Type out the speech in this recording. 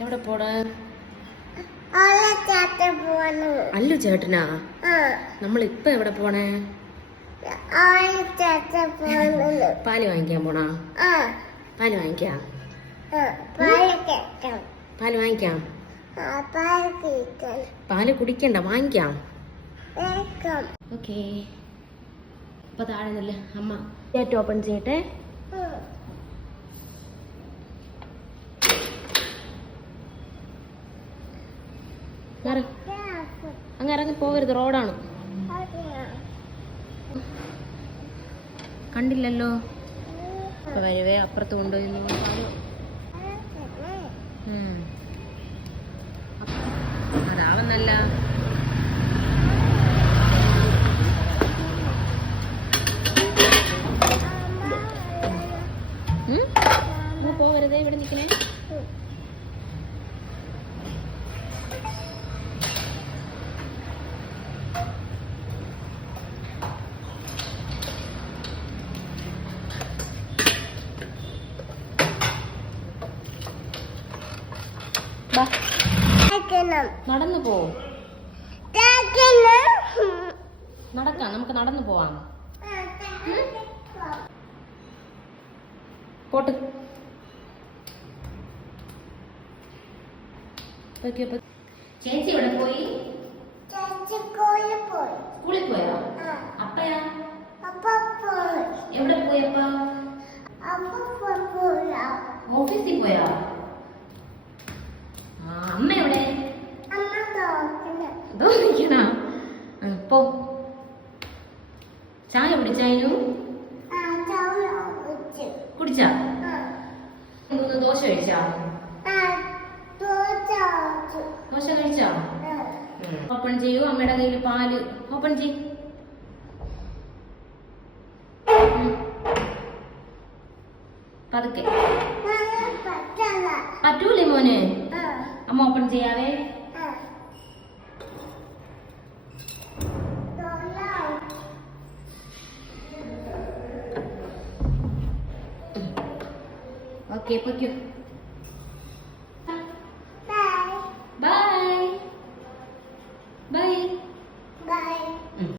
എവിടെ പോണു അല്ലു ചേട്ടനാ? നമ്മൾ ഇപ്പൊ എവിടെ പോണേ? പാൽ വാങ്ങിക്കാൻ പോണാ? പാൽ വാങ്ങിക്കാം? പാൽ വാങ്ങിക്കാം. പാൽ കുടിക്കണ്ട വാങ്ങിക്കാം. ഓക്കെ. അപ്പൊ താഴെ അമ്മ. ഗേറ്റ് ഓപ്പൺ ചെയ്യട്ടെ. അങ്ങ് ഇറങ്ങി പോകരുത് റോഡാണ്. കണ്ടില്ലല്ലോ? ഇപ്പൊ വരുവേ അപ്പുറത്ത് കൊണ്ടുപോയി. അതാവുന്നല്ല. പോവരുതേ ഇവിടെ നിൽക്കണേ. നടന്നു പോ. നടക്കാം. നമുക്ക് നടന്നു പോവാം. പോട്ട്. ചേച്ചി എവിടെ പോയി. സ്കൂളിൽ പോയോ. അപ്പയാ? അപ്പ പോയി. എവിടെ പോയി അപ്പ അപ്പ പോയി. ഓഫീസിൽ പോയോ ആ അമ്മ എവിടെ അമ്മ നോക്കണം. അതോ നിൽക്കണ പോ. ചായ കുടിച്ചായിരുന്നു കുടിച്ചാ. ആ, ദോശ കഴിച്ചാ? ദോശ കഴിച്ചാ. ഓപ്പൺ ചെയ്യൂ അമ്മയുടെ കയ്യിൽ പാൽ. ഓപ്പൺ ചെയ്. ഉം. പതുക്കെ. പറ്റൂലേ മോനെ? അമ്മ ഓപ്പൺ ചെയ്യാവേ? ഓക്കെ പൊയ്ക്കോ